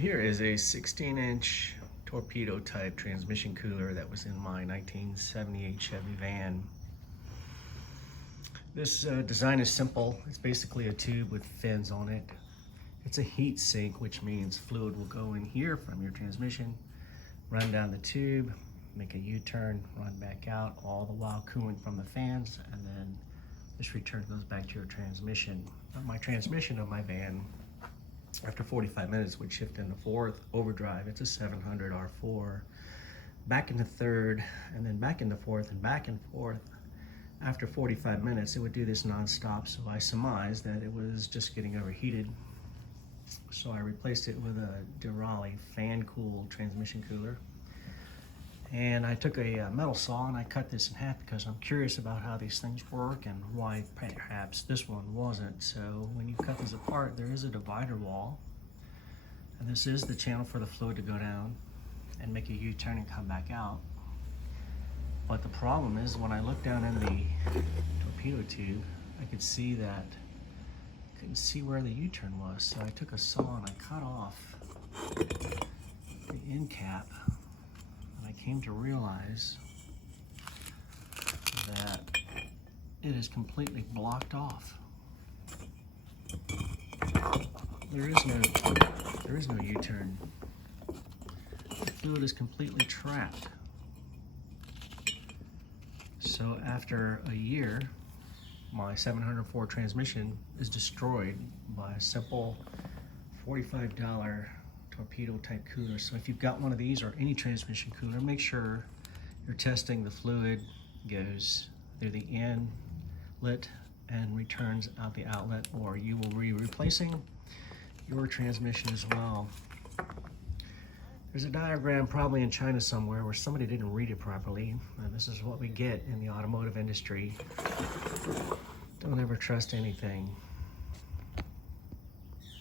Here is a 16-inch torpedo type transmission cooler that was in my 1978 Chevy van. This design is simple. It's basically a tube with fins on it. It's a heat sink, which means fluid will go in here from your transmission, run down the tube, make a U-turn, run back out, all the while cooling from the fans, and then this return goes back to your transmission. My transmission of my van, after 45 minutes, would shift into fourth overdrive. It's a 700 R4, back into third, and then back into fourth, and back and forth. After 45 minutes, it would do this non-stop, so I surmised that it was just getting overheated. So I replaced it with a Durali fan-cooled transmission cooler. And I took a metal saw and I cut this in half because I'm curious about how these things work and why perhaps this one wasn't. So when you cut these apart, there is a divider wall. And this is the channel for the fluid to go down and make a U-turn and come back out. But the problem is when I looked down in the torpedo tube, I could see that, couldn't see where the U-turn was. So I took a saw and I cut off the end cap. I came to realize that it is completely blocked off. There is no U-turn. The fluid is completely trapped. So after a year, my 704 transmission is destroyed by a simple $45 torpedo type cooler. So if you've got one of these or any transmission cooler, make sure you're testing the fluid goes through the inlet and returns out the outlet, or you will be replacing your transmission as well. There's a diagram probably in China somewhere where somebody didn't read it properly, and this is what we get in the automotive industry. Don't ever trust anything.